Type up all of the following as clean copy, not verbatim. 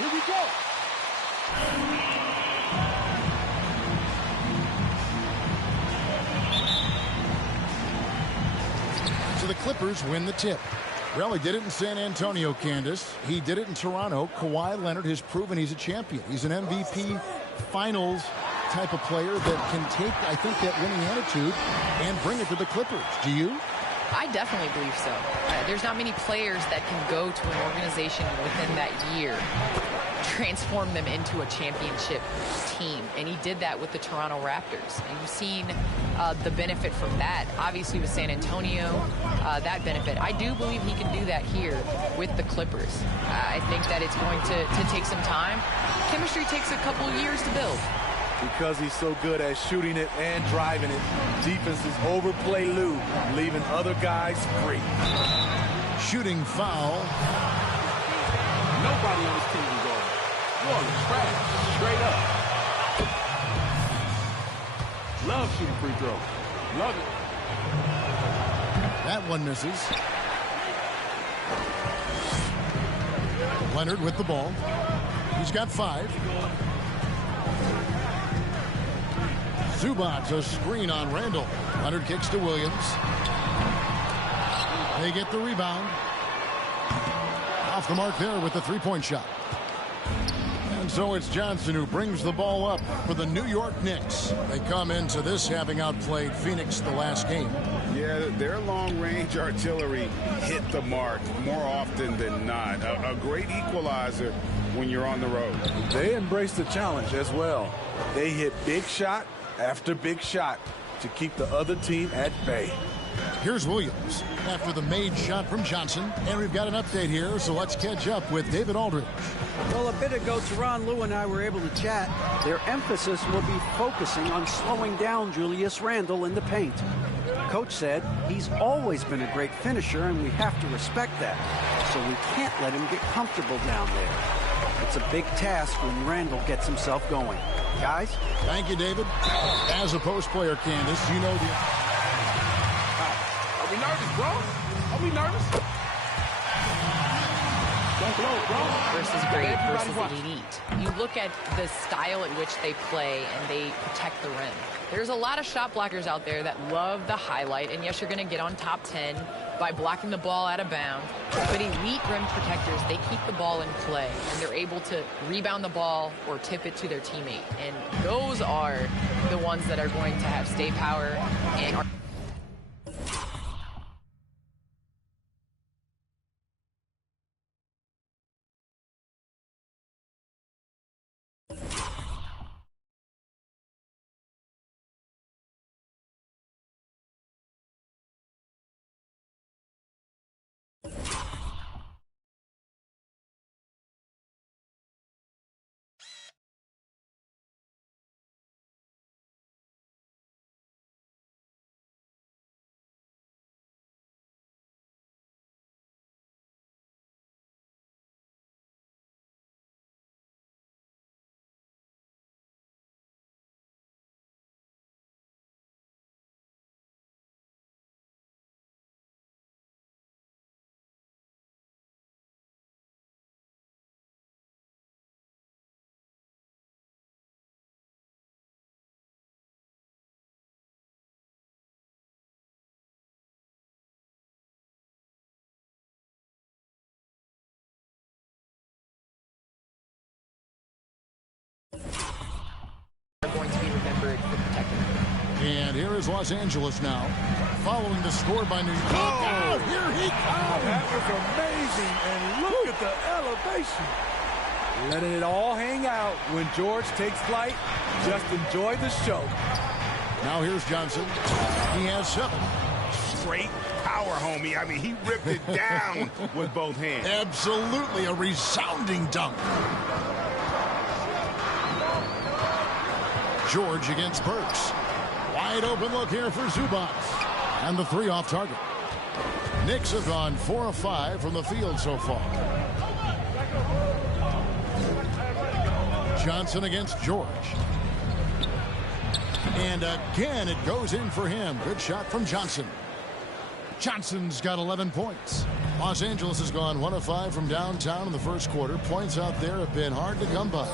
Here we go. So the Clippers win the tip. Well, he did it in San Antonio, Candace. He did it in Toronto. Kawhi Leonard has proven he's a champion. He's an MVP Finals type of player that can take, I think, that winning attitude and bring it to the Clippers. Do you? I definitely believe so. There's not many players that can go to an organization within that year, transform them into a championship team. And he did that with the Toronto Raptors. And you've seen the benefit from that, obviously with San Antonio, that benefit. I do believe he can do that here with the Clippers. I think that it's going to take some time. Chemistry takes a couple of years to build. Because he's so good at shooting it and driving it, defenses overplay Lou, leaving other guys free. Shooting foul. Nobody on this team can go. You're trash, straight up. Love shooting free throws. Love it. That one misses. Leonard with the ball. He's got 5. Zubac, a screen on Randall. Leonard kicks to Williams. They get the rebound. Off the mark there with the three-point shot. And so it's Johnson who brings the ball up for the New York Knicks. They come into this having outplayed Phoenix the last game. Yeah, their long-range artillery hit the mark more often than not. A great equalizer when you're on the road. They embrace the challenge as well. They hit big shot after big shot to keep the other team at bay. Here's Williams after the made shot from Johnson. And we've got an update here, so let's catch up with David Aldridge. Well, a bit ago, Teron, Lou, and I were able to chat. Their emphasis will be focusing on slowing down Julius Randle in the paint. Coach said he's always been a great finisher, and we have to respect that. So we can't let him get comfortable down there. It's a big task when Randle gets himself going. Guys? Thank you, David. As a post player, Candace, you know the... Are we nervous, bro? Are we nervous? Versus great versus elite. You look at the style at which they play and they protect the rim. There's a lot of shot blockers out there that love the highlight, and yes, you're going to get on top 10 by blocking the ball out of bounds, but elite rim protectors, they keep the ball in play, and they're able to rebound the ball or tip it to their teammate, and those are the ones that are going to have stay power and are going to be remembered for protecting them. And here is Los Angeles now, following the score by New York. Oh, here he comes! That was amazing, and look at the elevation. Letting it all hang out when George takes flight. Just enjoy the show. Now here's Johnson. He has 7. Straight power, homie. I mean, he ripped it down with both hands. Absolutely a resounding dunk. George against Burks. Wide open look here for Zubac. And the 3 off target. Knicks have gone 4 of 5 from the field so far. Johnson against George. And again, it goes in for him. Good shot from Johnson. Johnson's got 11 points. Los Angeles has gone 1 of 5 from downtown in the first quarter. Points out there have been hard to come by.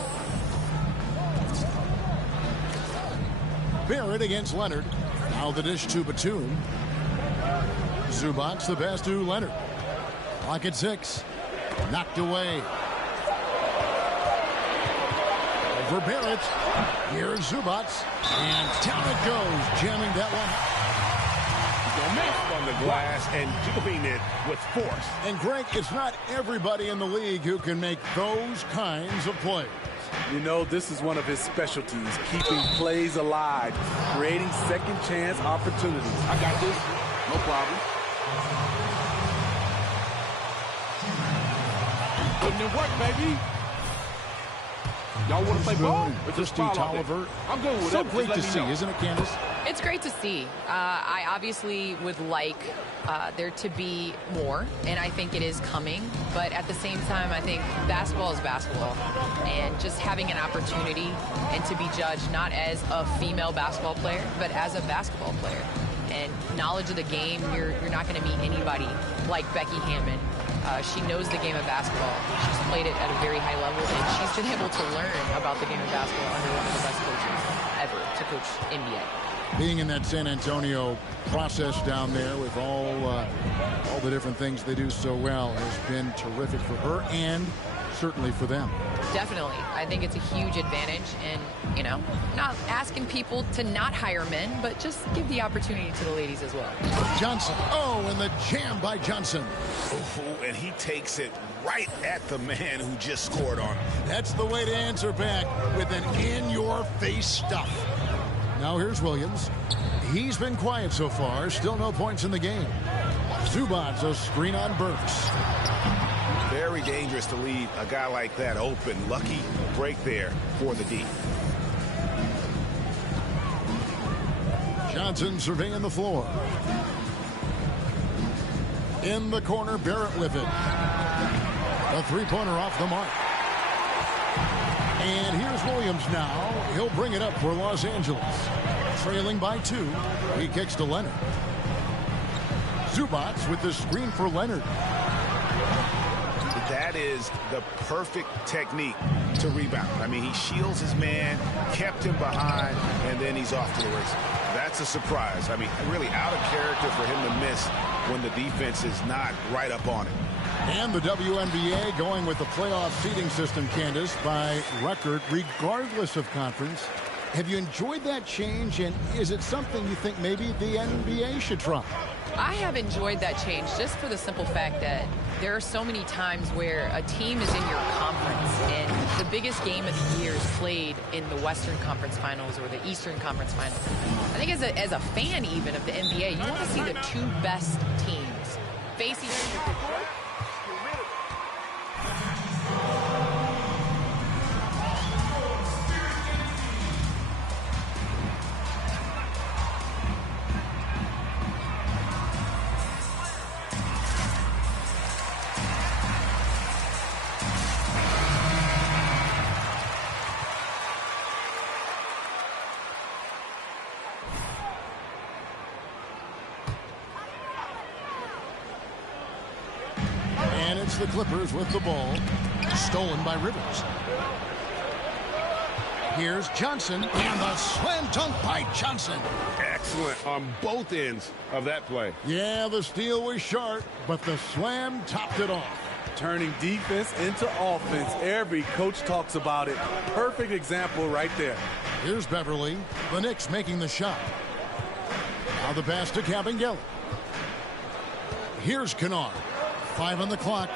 Barrett against Leonard. Now the dish to Batum. Zubac the pass to Leonard. Clock at 6. Knocked away. Over Barrett. Here's Zubac. And down it goes. Jamming that one. On the glass and doing it with force. And Greg, it's not everybody in the league who can make those kinds of plays. You know, this is one of his specialties, keeping plays alive, creating second chance opportunities. I got this. No problem. Putting in work, baby. Y'all want to play ball? Christy Tolliver. I'm good with so it. great to see, isn't it, Candace? It's great to see. I obviously would like there to be more, and I think it is coming. But at the same time, I think basketball is basketball. And just having an opportunity and to be judged not as a female basketball player, but as a basketball player. And knowledge of the game, you're not going to meet anybody like Becky Hammond. She knows the game of basketball. She's played it at a very high level, and she's been able to learn about the game of basketball under one of the best coaches ever to coach NBA. Being in that San Antonio process down there with all the different things they do so well has been terrific for her and certainly for them. Definitely. I think it's a huge advantage, and, you know, not asking people to not hire men, but just give the opportunity to the ladies as well. Johnson. Oh, and the jam by Johnson. Oh, and he takes it right at the man who just scored on him. That's the way to answer back with an in-your-face stuff. Now here's Williams. He's been quiet so far. Still no points in the game. Zubac, a screen on Burks. Very dangerous to leave a guy like that open. Lucky break there for the D. Johnson surveying the floor. In the corner, Barrett with it. A three-pointer off the mark. And here's Williams now. He'll bring it up for Los Angeles. Trailing by 2. He kicks to Leonard. Zubac with the screen for Leonard. That is the perfect technique to rebound. I mean, he shields his man, kept him behind, and then he's off to the races. That's a surprise. I mean, really out of character for him to miss when the defense is not right up on it. And the WNBA going with the playoff seeding system, Candace, by record, regardless of conference. Have you enjoyed that change, and is it something you think maybe the NBA should try? I have enjoyed that change just for the simple fact that there are so many times where a team is in your conference and the biggest game of the year is played in the Western Conference Finals or the Eastern Conference Finals. I think as a fan even of the NBA, you want to see the two best teams face each other. The Clippers with the ball. Stolen by Rivers. Here's Johnson, and the slam dunk by Johnson. Excellent on both ends of that play. Yeah, the steal was sharp, but the slam topped it off. Turning defense into offense. Every coach talks about it. Perfect example right there. Here's Beverly. The Knicks making the shot. Now the pass to Kabengele. Here's Kennard. 5 on the clock.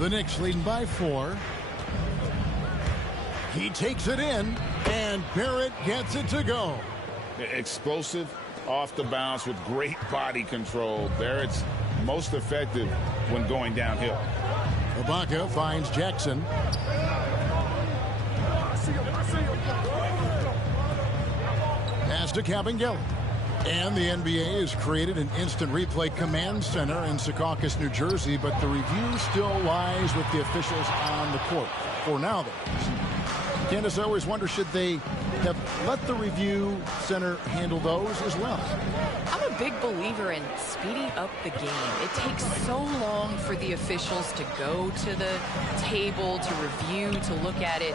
The Knicks leading by 4. He takes it in, and Barrett gets it to go. Explosive off the bounce with great body control. Barrett's most effective when going downhill. Ibaka finds Jackson. Pass to Kabengele. And the NBA has created an instant replay command center in Secaucus, New Jersey, but the review still lies with the officials on the court. For now, though. Candace, I always wonder, should they have let the review center handle those as well. I'm a big believer in speeding up the game. It takes so long for the officials to go to the table, to review, to look at it.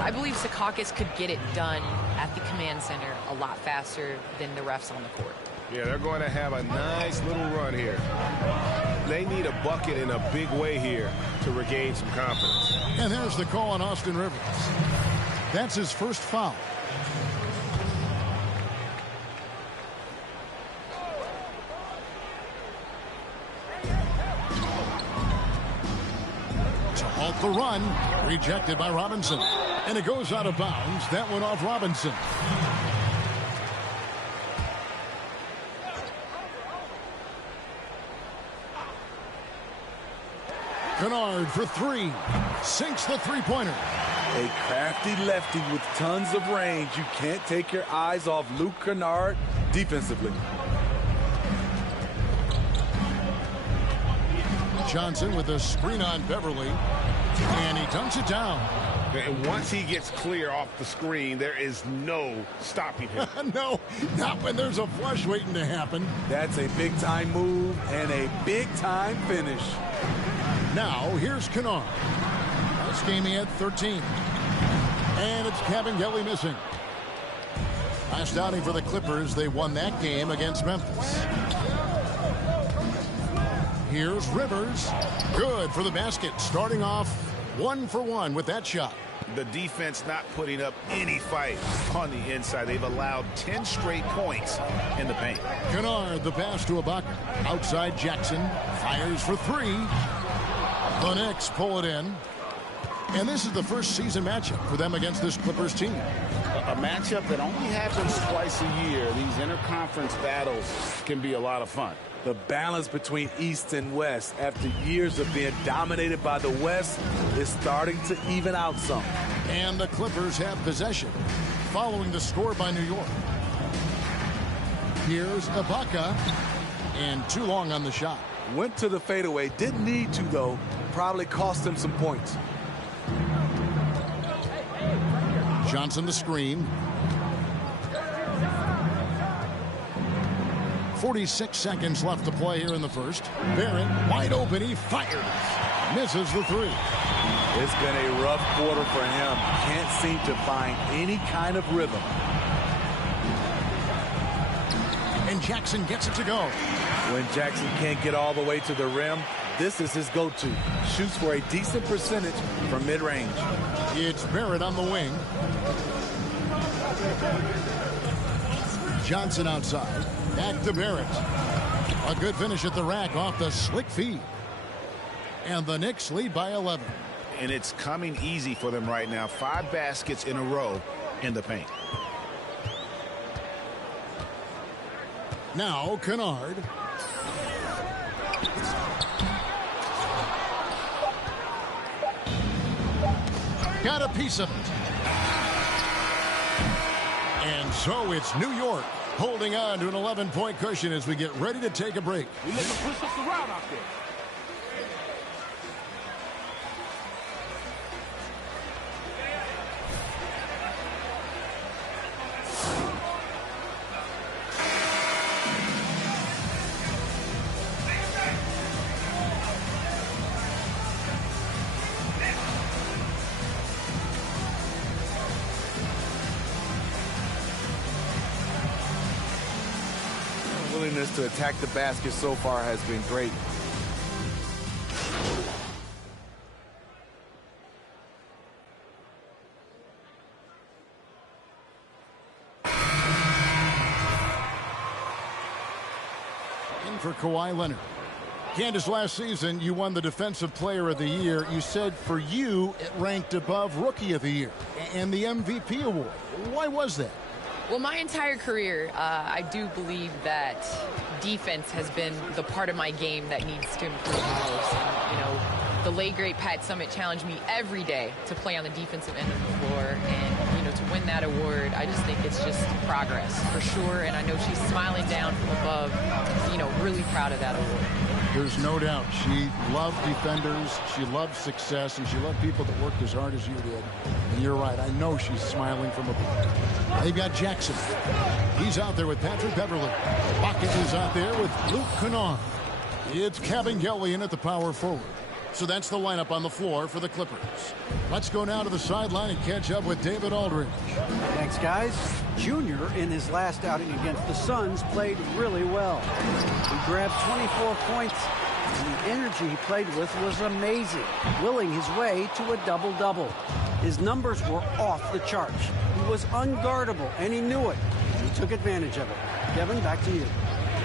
I believe Secaucus could get it done at the command center a lot faster than the refs on the court. Yeah, they're going to have a nice little run here. They need a bucket in a big way here to regain some confidence. And there's the call on Austin Rivers. That's his first foul. To halt the run, rejected by Robinson. And it goes out of bounds. That went off Robinson. Kennard for three. Sinks the three-pointer. A crafty lefty with tons of range. You can't take your eyes off Luke Kennard defensively. Johnson with a screen on Beverly. And he dunks it down. And once he gets clear off the screen, there is no stopping him. No, not when there's a flush waiting to happen. That's a big-time move and a big-time finish. Now, here's Kennard. Last game he had 13. And it's Kabengele missing. Last outing for the Clippers, they won that game against Memphis. Here's Rivers. Good for the basket. Starting off 1 for 1 with that shot. The defense not putting up any fight on the inside. They've allowed 10 straight points in the paint. Kennard, the pass to Ibaka. Outside Jackson. Fires for three. The Knicks pull it in. And this is the first season matchup for them against this Clippers team. A matchup that only happens twice a year. These interconference battles can be a lot of fun. The balance between East and West after years of being dominated by the West is starting to even out some. And the Clippers have possession following the score by New York. Here's Ibaka. And too long on the shot. Went to the fadeaway. Didn't need to, though. Probably cost him some points. Johnson the screen. 46 seconds left to play here in the first. Barrett wide open. He fires. Misses the three. It's been a rough quarter for him. Can't seem to find any kind of rhythm. And Jackson gets it to go. When Jackson can't get all the way to the rim, this is his go-to. Shoots for a decent percentage from mid-range. It's Barrett on the wing. Johnson outside. Back to Barrett. A good finish at the rack off the slick feed. And the Knicks lead by 11. And it's coming easy for them right now. 5 baskets in a row in the paint. Now Kennard. Got a piece of it. And so it's New York holding on to an 11-point cushion as we get ready to take a break. We let them push us around out there. Willingness to attack the basket so far has been great. In for Kawhi Leonard. Candace, last season you won the Defensive Player of the Year. You said for you it ranked above Rookie of the Year and the MVP award. Why was that? Well, my entire career, I do believe that defense has been the part of my game that needs to improve the most. And, you know, the late great Pat Summitt challenged me every day to play on the defensive end of the floor. And, you know, to win that award, I just think it's just progress for sure. And I know she's smiling down from above, you know, really proud of that award. There's no doubt she loved defenders, she loved success, and she loved people that worked as hard as you did. And you're right, I know she's smiling from above. They've got Jackson. He's out there with Patrick Beverly. Bucket is out there with Luke Kennard. It's Kabengele in at the power forward. So that's the lineup on the floor for the Clippers. Let's go now to the sideline and catch up with David Aldridge. Thanks, guys. Junior, in his last outing against the Suns, played really well. He grabbed 24 points, and the energy he played with was amazing, willing his way to a double-double. His numbers were off the charts. He was unguardable, and he knew it. And he took advantage of it. Kevin, back to you.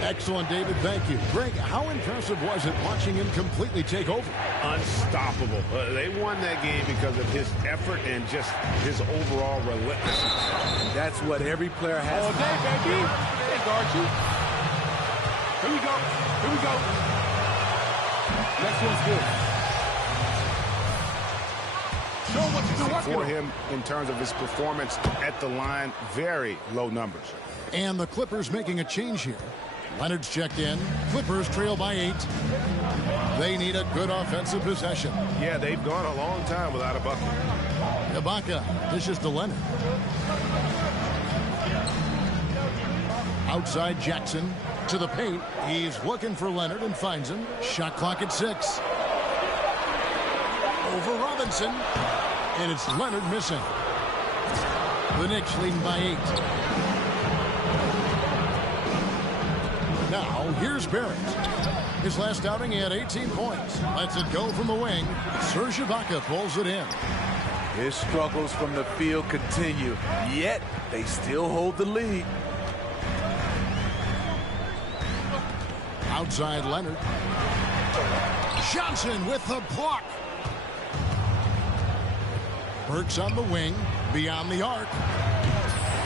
Excellent, David. Thank you. Greg, how impressive was it watching him completely take over? Unstoppable. They won that game because of his effort and just his overall relentlessness. That's what every player has. All day, baby. They guard you. Here we go. Here we go. Next one's good. Show what you've been working For on. him, in terms of his performance at the line, very low numbers. And the Clippers making a change here. Leonard's checked in. Clippers trail by 8. They need a good offensive possession. Yeah, they've gone a long time without a bucket. Ibaka dishes to Leonard. Outside Jackson to the paint. He's looking for Leonard and finds him. Shot clock at 6. Over Robinson. And it's Leonard missing. The Knicks leading by 8. Now, here's Barrett. His last outing, he had 18 points. Lets it go from the wing. Serge Ibaka pulls it in. His struggles from the field continue, yet they still hold the lead. Outside Leonard. Johnson with the block. Burks on the wing, beyond the arc.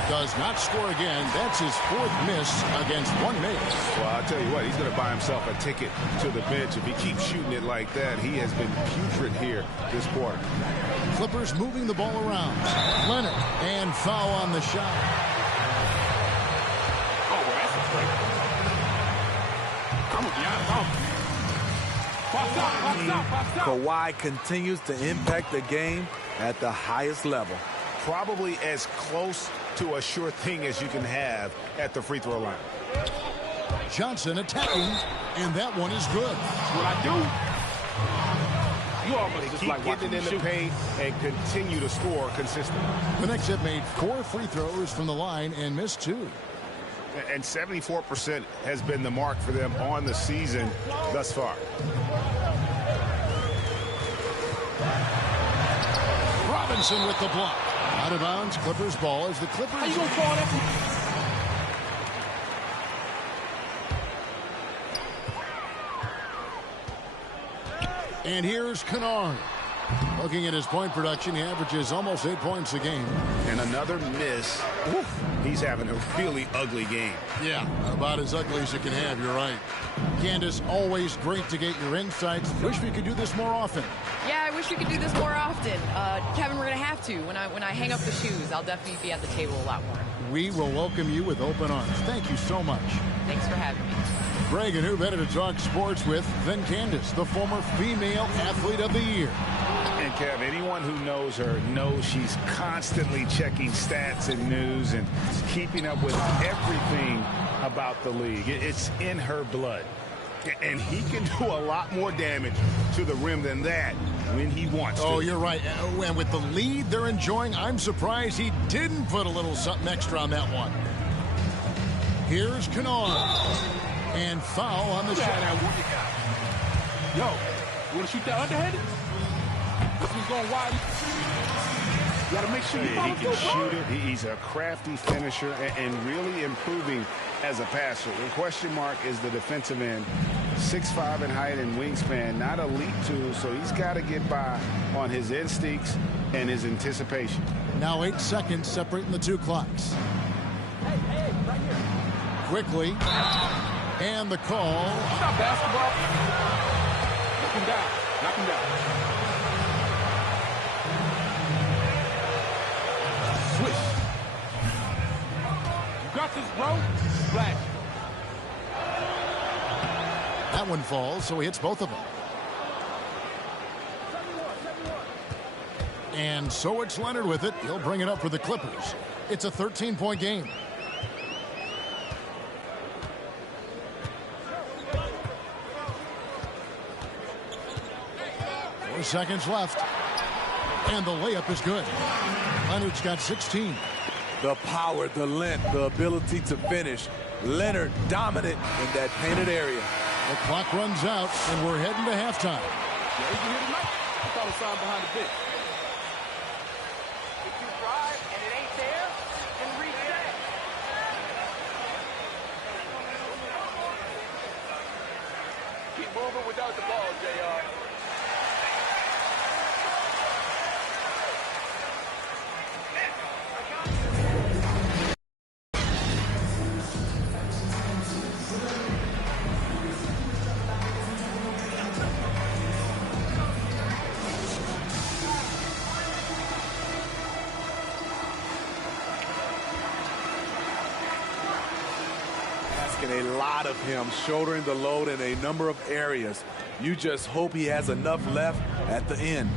Does not score again. That's his 4th miss against one Knicks. Well, I'll tell you what, he's going to buy himself a ticket to the bench. If he keeps shooting it like that, he has been putrid here this quarter. Clippers moving the ball around. Leonard, and foul on the shot. Oh, well, that's a break. I'm going to be honest. Pops out, pops out, pops out. Kawhi continues to impact the game at the highest level. Probably as close to a sure thing as you can have at the free throw line. Johnson attacking, and that one is good. What I do, you almost They just keep like getting watching in me the shoot. paint and continue to score consistently. The Knicks have made 4 free throws from the line and missed 2. And 74% has been the mark for them on the season thus far. Robinson with the block. Out of bounds, Clippers ball as the Clippers. How you gonna call that? And here's Kennard. Looking at his point production, he averages almost 8 points a game. And another miss. Oof. He's having a really ugly game. Yeah, about as ugly as you can have, you're right. Candace, always great to get your insights. Wish we could do this more often. Yeah, I wish we could do this more often. Kevin, we're going to have to. When I hang up the shoes, I'll definitely be at the table a lot more. We will welcome you with open arms. Thank you so much. Thanks for having me. Greg, and who better to talk sports with than Candace, the former female athlete of the year. And Kev, anyone who knows her knows she's constantly checking stats and news and keeping up with everything about the league. It's in her blood. And he can do a lot more damage to the rim than that when he wants to. Oh, you're right. And with the lead they're enjoying, I'm surprised he didn't put a little something extra on that one. Here's Kennard. And foul on the shot. Yo, you want to shoot that underhanded? This one's going wide. You got to make sure you He can shoot it. He's a crafty finisher and really improving as a passer. The question mark is the defensive end. 6'5" in height and wingspan, not elite too, so he's got to get by on his instincts and his anticipation. Now 8 seconds separating the 2 clocks. Hey, right here. Quickly. And the call. It's not basketball. Knock him down. Knock him down. Swish. You got this, bro. Splash. That That one falls, so he hits both of them. And so it's Leonard with it. He'll bring it up for the Clippers. It's a 13-point game. 4 seconds left. And the layup is good. Leonard's got 16. The power, the length, the ability to finish. Leonard dominant in that painted area. The clock runs out, and we're heading to halftime. Yeah, you can hear tonight. I thought a sign behind the bench. If you drive and it ain't there, then reset. Keep moving without the ball, JR. A lot of him shouldering the load in a number of areas. You just hope he has enough left at the end.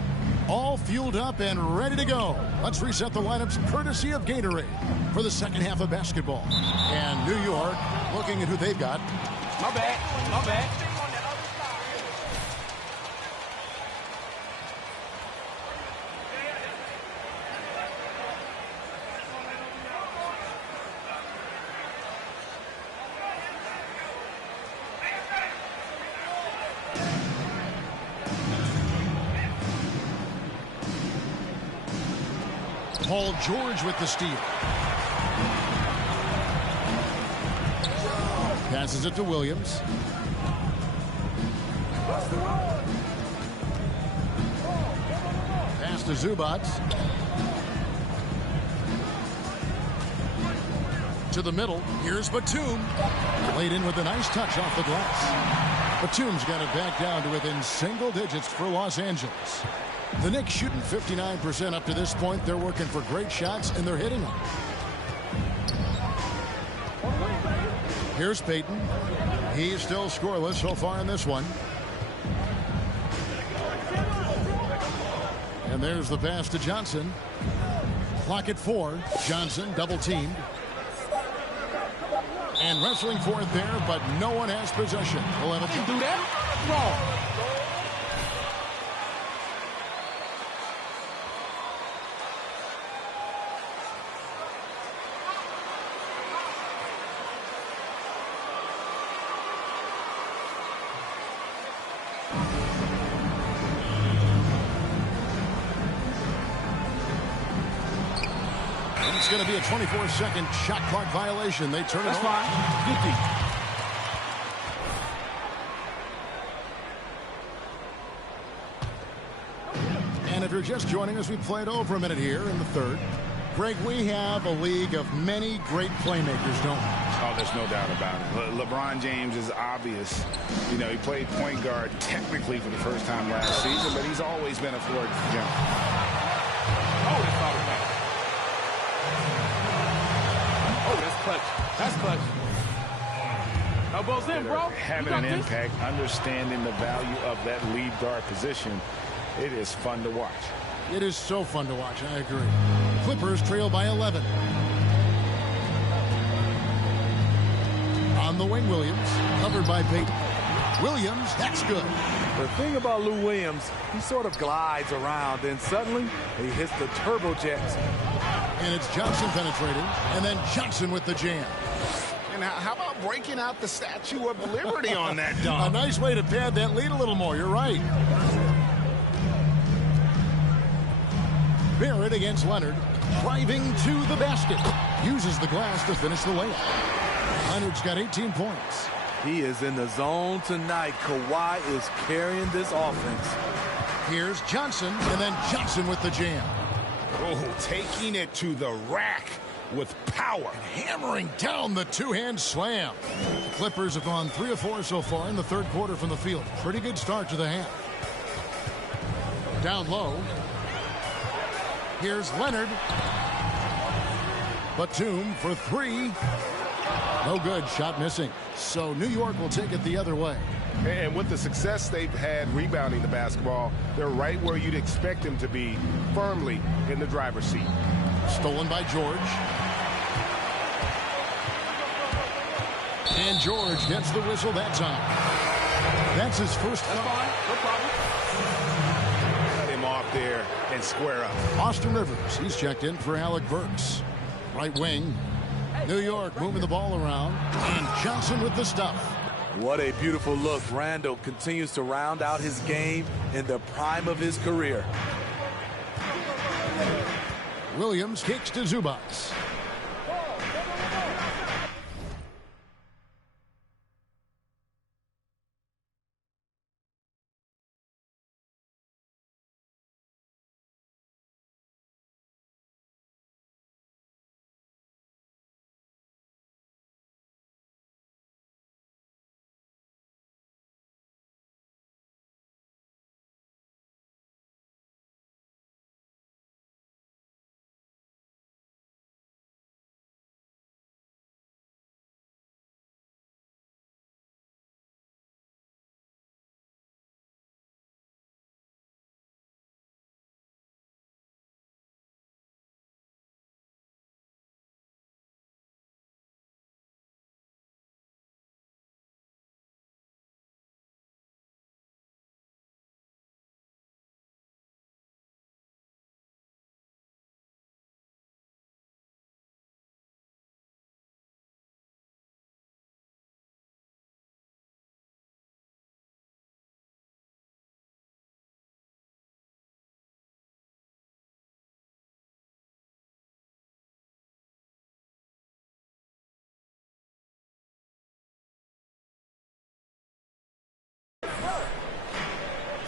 All fueled up and ready to go. Let's reset the lineups courtesy of Gatorade for the second half of basketball. And New York looking at who they've got. My bad. My bad. Paul George with the steal. Passes it to Williams. Pass to Zubac. To the middle. Here's Batum. Laid in with a nice touch off the glass. Batum's got it back down to within single digits for Los Angeles. The Knicks shooting 59% up to this point. They're working for great shots, and they're hitting them. Here's Payton. He's still scoreless so far in this one. And there's the pass to Johnson. Clock at 4. Johnson double-teamed. And wrestling for it there, but no one has possession. We'll have it. Do that? Wrong. It's going to be a 24-second shot clock violation. They turn it over. That's fine. Good deep. And if you're just joining us, we played over a minute here in the third. Greg, we have a league of many great playmakers, don't we? Oh, there's no doubt about it. LeBron James is obvious. You know, he played point guard technically for the first time last season, but he's always been a floor general. Oh, that's foul back. Oh, that's clutch. That's clutch. Elbows in, bro. Having an impact, understanding the value of that lead guard position, it is fun to watch. It is so fun to watch. I agree. Clippers trail by 11. On the wing, Williams. Covered by Payton. Williams, that's good. The thing about Lou Williams, he sort of glides around, then suddenly he hits the turbojets. And it's Johnson penetrating, and then Johnson with the jam. And how about breaking out the Statue of Liberty on that dunk? A nice way to pad that lead a little more. You're right. Barrett against Leonard, driving to the basket. Uses the glass to finish the layup. Leonard's got 18 points. He is in the zone tonight. Kawhi is carrying this offense. Here's Johnson, and then Johnson with the jam. Oh, taking it to the rack with power. Hammering down the two-hand slam. The Clippers have gone 3 of 4 so far in the third quarter from the field. Pretty good start to the half. Down low. Here's Leonard. Batum for 3. No good. Shot missing. So New York will take it the other way. And with the success they've had rebounding the basketball, they're right where you'd expect them to be, firmly in the driver's seat. Stolen by George. And George gets the whistle that time. That's his first foul. That's fine. No problem. Cut him off there and square up. Austin Rivers, he's checked in for Alec Burks. Right wing. New York moving the ball around. And Johnson with the stuff. What a beautiful look. Randall continues to round out his game in the prime of his career. Williams kicks to Zubats.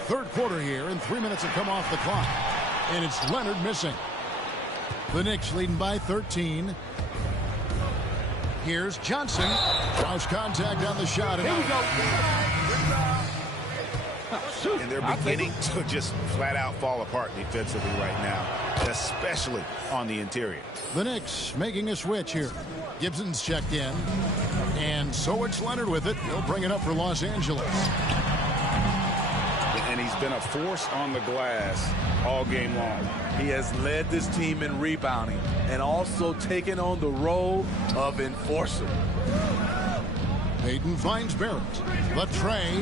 Third quarter here, and 3 minutes have come off the clock. And it's Leonard missing. The Knicks leading by 13. Here's Johnson. Draws contact on the shot. Here we go. And they're beginning to just flat out fall apart defensively right now, especially on the interior. The Knicks making a switch here. Gibson's checked in. And so it's Leonard with it. He'll bring it up for Los Angeles. And he's been a force on the glass all game long. He has led this team in rebounding and also taken on the role of enforcer. Payton finds Barrett. The tray.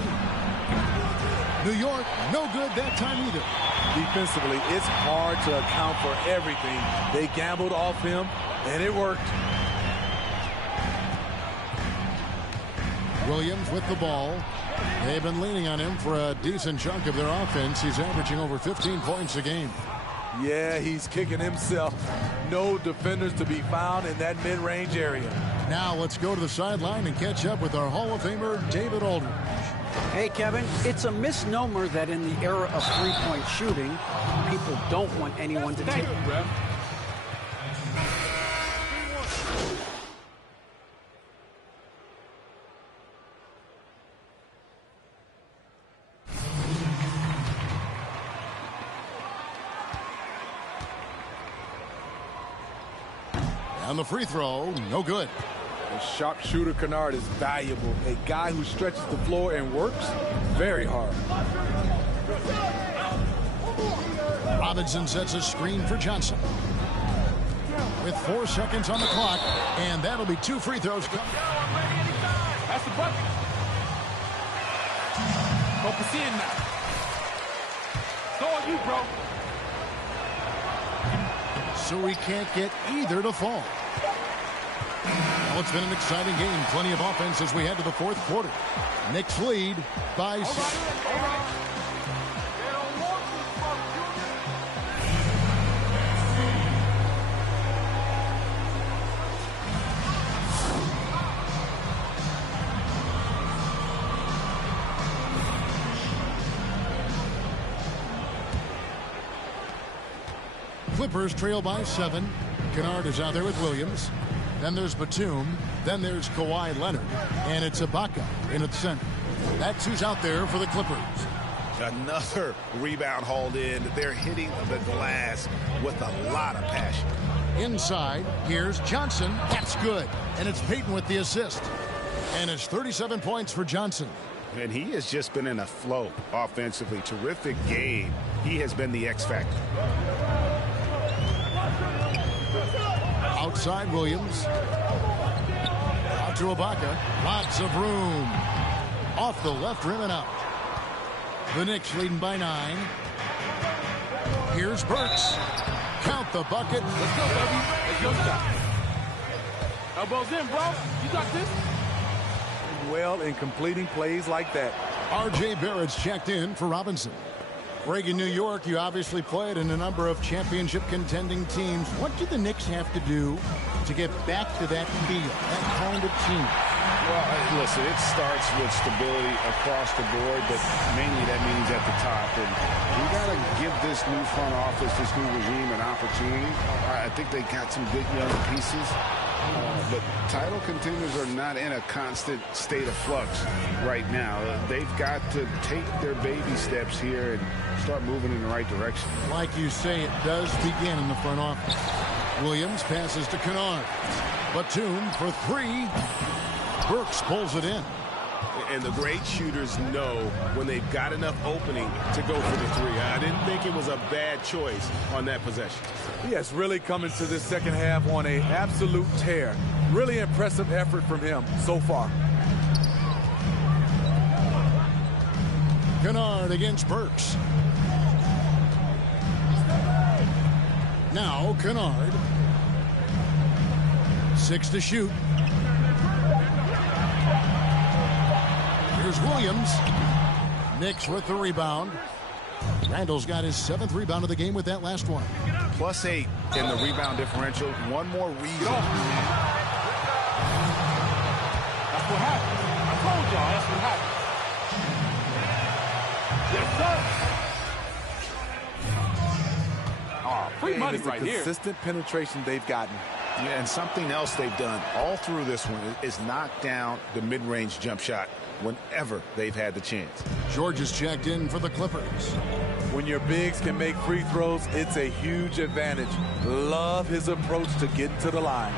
New York, no good that time either. Defensively, it's hard to account for everything. They gambled off him, and it worked. Williams with the ball. They've been leaning on him for a decent chunk of their offense. He's averaging over 15 points a game. Yeah, he's kicking himself. No defenders to be found in that mid-range area. Now let's go to the sideline and catch up with our Hall of Famer, David Aldridge. Hey, Kevin, it's a misnomer that in the era of three-point shooting, people don't want anyone to take. On the free throw, no good. The sharpshooter Kennard is valuable. A guy who stretches the floor and works very hard. Robinson sets a screen for Johnson. With 4 seconds on the clock, and that'll be 2 free throws. That's the bucket. Focus in now. Go on you, bro. So we can't get either to fall. Well, it's been an exciting game. Plenty of offense as we head to the fourth quarter. Knicks lead by 6. Clippers trail by 7. Kennard is out there with Williams. Then there's Batum. Then there's Kawhi Leonard. And it's Ibaka in the center. That's who's out there for the Clippers. Another rebound hauled in. They're hitting the glass with a lot of passion. Inside, here's Johnson. That's good. And it's Payton with the assist. And it's 37 points for Johnson. And he has just been in a flow offensively. Terrific game. He has been the X factor. Outside Williams. Out to Ibaka. Lots of room. Off the left rim and out. The Knicks leading by 9. Here's Burks. Count the bucket. Let's go, baby. Let's go, shot. Elbows in, bro. You got this. Well in completing plays like that. R.J. Barrett's checked in for Robinson. Greg, in New York, you obviously played in a number of championship contending teams. What do the Knicks have to do to get back to that feel, that kind of team? Well, listen, it starts with stability across the board, but mainly that means at the top. And we got to give this new front office, this new regime, an opportunity. I think they got some good young pieces. But title contenders are not in a constant state of flux right now. They've got to take their baby steps here and start moving in the right direction. Like you say, it does begin in the front office. Williams passes to Kennard. Batum for 3. Burks pulls it in. And the great shooters know when they've got enough opening to go for the 3. I didn't think it was a bad choice on that possession. He has really come into this second half on an absolute tear. Really impressive effort from him so far. Kennard against Burks. Now Kennard. 6 to shoot. Here's Williams. Knicks with the rebound. Randall's got his 7th rebound of the game with that last one. +8 in the rebound differential. One more reason. That's what happened. I told y'all that's what happened. Yes, sir. Oh, free money right here. Consistent penetration they've gotten. Yeah, and something else they've done all through this one is knock down the mid-range jump shot whenever they've had the chance. George is checked in for the Clippers. When your bigs can make free throws, it's a huge advantage. Love his approach to getting to the line.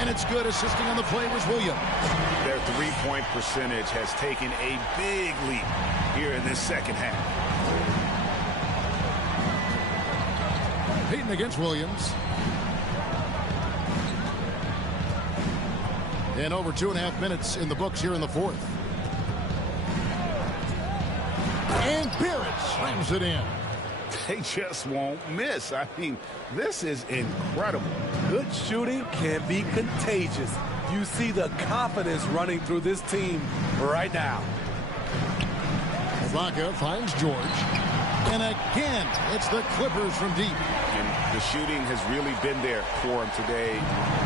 And it's good. Assisting on the play was Williams. Their three-point percentage has taken a big leap here in this second half. Payton against Williams. And over 2.5 minutes in the books here in the 4th. And Barrett slams it in. They just won't miss. I mean, this is incredible. Good shooting can be contagious. You see the confidence running through this team right now. Ibaka finds George. And again, it's the Clippers from deep. And the shooting has really been there for him today,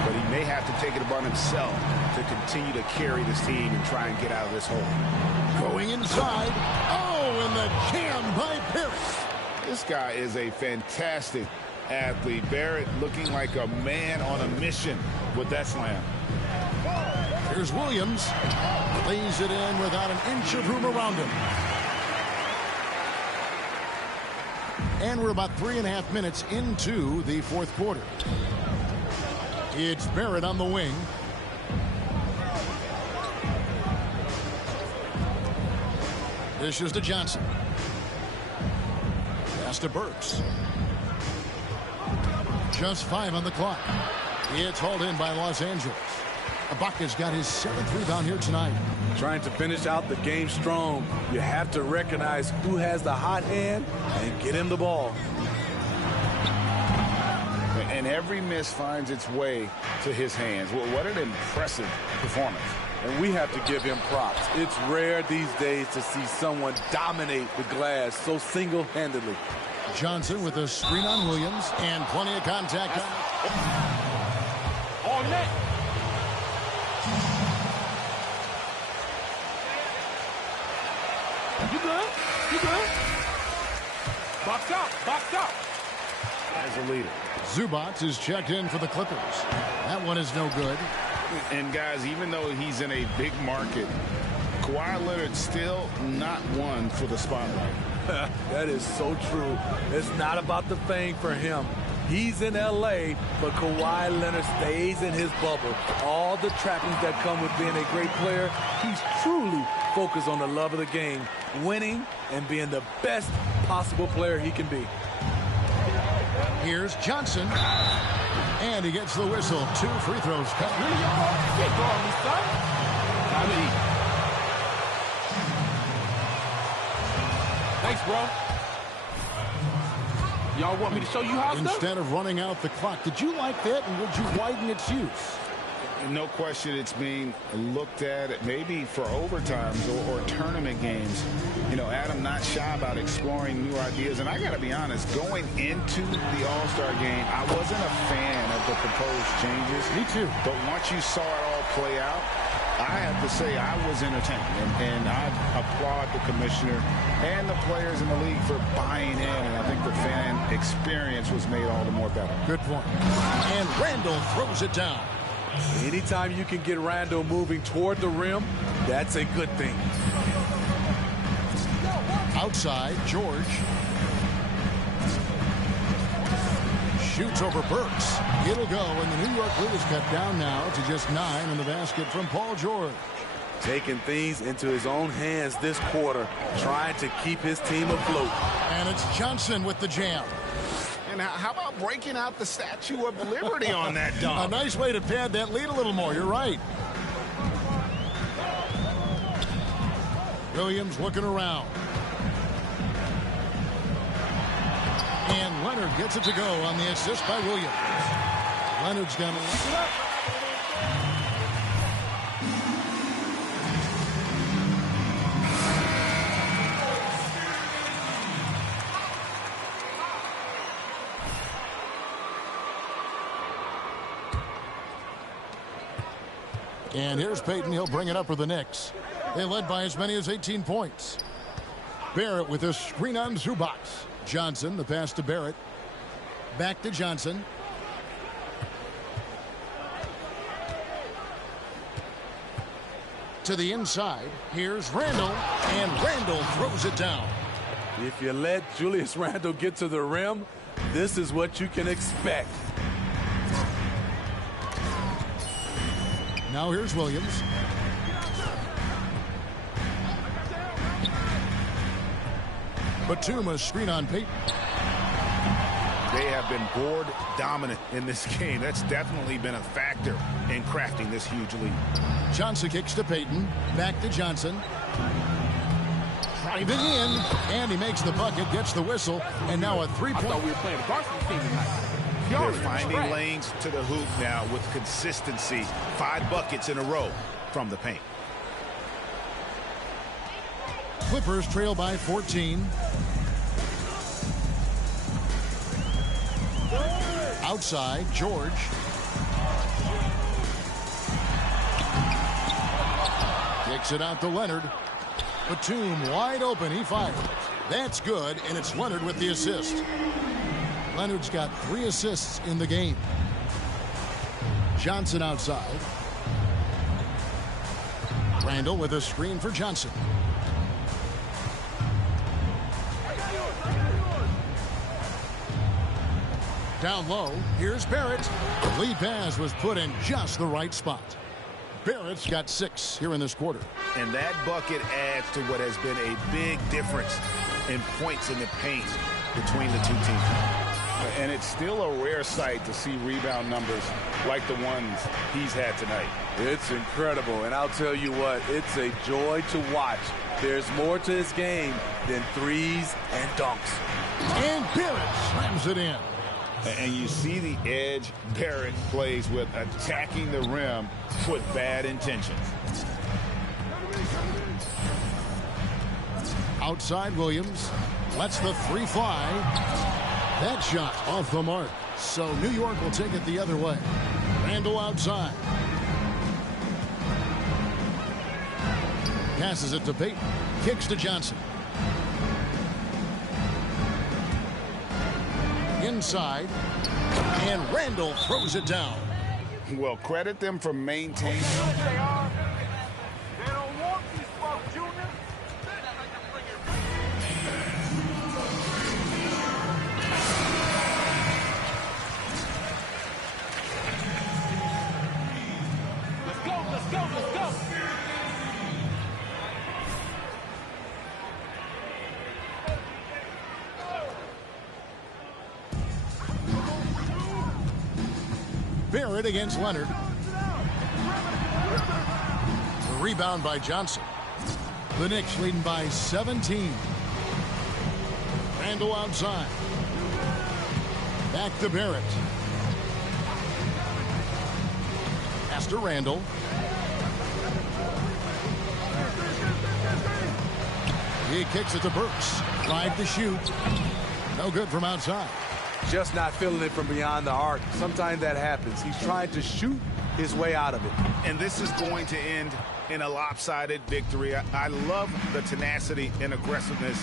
but he may have to take it upon himself to continue to carry this team and try and get out of this hole. Going inside. Oh, and the jam by Barrett. This guy is a fantastic athlete. Barrett looking like a man on a mission with that slam. Here's Williams. Lays it in without an inch of room around him. And we're about 3.5 minutes into the 4th quarter. It's Barrett on the wing. This is to Johnson. Pass to Burks. Just 5 on the clock. It's hauled in by Los Angeles. Ibaka's got his 7th rebound here tonight. Trying to finish out the game strong. You have to recognize who has the hot hand and get him the ball. And every miss finds its way to his hands. Well, what an impressive performance. And we have to give him props. It's rare these days to see someone dominate the glass so single-handedly. Johnson with a screen on Williams and plenty of contact. On net. You good? You good? Box out. Box out. As a leader. Zubac is checked in for the Clippers. That one is no good. And guys, even though he's in a big market, Kawhi Leonard's still not one for the spotlight. That is so true. It's not about the fame for him. He's in LA, but Kawhi Leonard stays in his bubble. All the trappings that come with being a great player, he's truly focused on the love of the game, winning and being the best possible player he can be. Here's Johnson. And he gets the whistle. 2 free throws cut. Thanks, bro. Y'all want me to show you how it's done? Instead of running out the clock, did you like that, and would you widen its use? No question it's being looked at maybe for overtimes or tournament games. You know, Adam not shy about exploring new ideas. And I got to be honest, going into the All-Star game, I wasn't a fan of the proposed changes. Me too. But once you saw it all play out, I have to say I was entertained. And I applaud the commissioner and the players in the league for buying in. And I think the fan experience was made all the more better. Good point. And Randall throws it down. Anytime you can get Randall moving toward the rim, that's a good thing. Outside, George. Shoots over Burks. It'll go, and the New York lead is cut down now to just 9 on the basket from Paul George. Taking things into his own hands this quarter, trying to keep his team afloat. And it's Johnson with the jam. And how about breaking out the Statue of Liberty on that dunk? A nice way to pad that lead a little more. You're right. Williams looking around. And Leonard gets it to go on the assist by Williams. Leonard's going to lock it up. And here's Payton. He'll bring it up for the Knicks. They led by as many as 18 points. Barrett with a screen on Zubac. Johnson, the pass to Barrett. Back to Johnson. To the inside. Here's Randall. And Randall throws it down. If you let Julius Randle get to the rim, this is what you can expect. Now here's Williams. Batum, screen on Payton. They have been board dominant in this game. That's definitely been a factor in crafting this huge lead. Johnson kicks to Payton. Back to Johnson. Driving in. And he makes the bucket, gets the whistle, and now a three-point. I thought we were playing a varsity team tonight. They're finding lanes to the hoop now with consistency. 5 buckets in a row from the paint. Clippers trail by 14. Outside, George. Kicks it out to Leonard. Batum wide open. He fires. That's good, and it's Leonard with the assist. Leonard's got 3 assists in the game. Johnson outside. Randall with a screen for Johnson. Down low, here's Barrett. The lead pass was put in just the right spot. Barrett's got 6 here in this quarter. And that bucket adds to what has been a big difference in points in the paint between the two teams. And it's still a rare sight to see rebound numbers like the ones he's had tonight. It's incredible, and I'll tell you what, it's a joy to watch. There's more to his game than threes and dunks. And Barrett slams it in. And you see the edge Barrett plays with, attacking the rim with bad intentions. Outside Williams lets the 3 fly. That shot off the mark. So New York will take it the other way. Randall outside. Passes it to Payton. Kicks to Johnson. Inside. And Randall throws it down. Well, credit them for maintaining. They are. They don't want these folks, Junior. Barrett against Leonard. The rebound by Johnson. The Knicks leading by 17. Randall outside. Back to Barrett. Pass to Randall. He kicks it to Burks. 5 to shoot. No good from outside. Just not feeling it from beyond the arc. Sometimes that happens. He's trying to shoot his way out of it. And this is going to end in a lopsided victory. I love the tenacity and aggressiveness,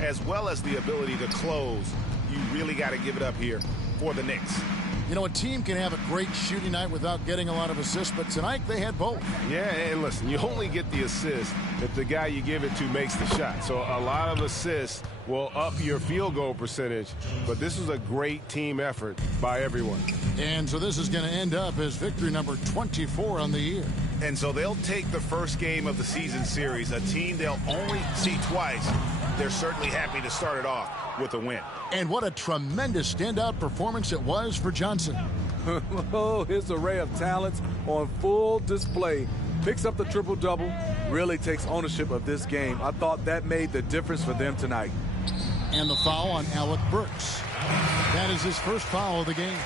as well as the ability to close. You really got to give it up here for the Knicks. You know, a team can have a great shooting night without getting a lot of assists, but tonight they had both. Yeah, and listen, you only get the assist if the guy you give it to makes the shot. So a lot of assists will up your field goal percentage, but this was a great team effort by everyone. And so this is going to end up as victory number 24 on the year. And so they'll take the first game of the season series, a team they'll only see twice. They're certainly happy to start it off with a win. And what a tremendous standout performance it was for Johnson. Oh, his array of talents on full display. Picks up the triple-double, really takes ownership of this game. I thought that made the difference for them tonight. And the foul on Alec Burks. That is his first foul of the game.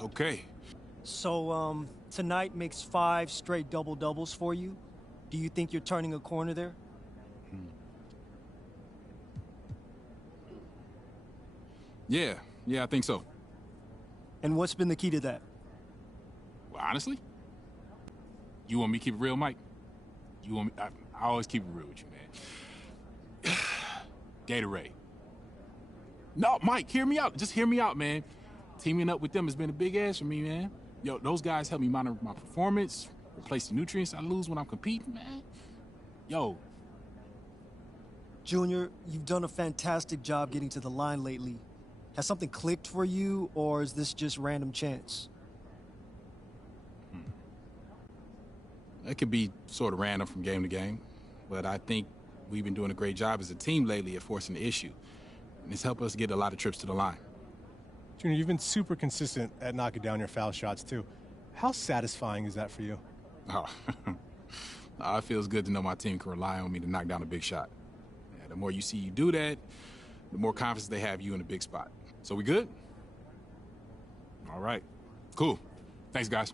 Okay. So, tonight makes 5 straight double-doubles for you. Do you think you're turning a corner there? Yeah, I think so. And what's been the key to that? Well, honestly, you want me to keep it real, Mike? You want me? I always keep it real with you, man. Gatorade. No, Mike, hear me out. Just hear me out, man. Teaming up with them has been a big ask for me, man. Yo, those guys help me monitor my performance, replace the nutrients I lose when I'm competing, man. Yo. Junior, you've done a fantastic job getting to the line lately. Has something clicked for you, or is this just random chance? It could be sort of random from game to game, but I think we've been doing a great job as a team lately at forcing the issue. And it's helped us get a lot of trips to the line. Junior, you've been super consistent at knocking down your foul shots, too. How satisfying is that for you? Oh, it feels good to know my team can rely on me to knock down a big shot. Yeah, the more you see you do that, the more confidence they have you in a big spot. So we good? All right. Cool. Thanks, guys.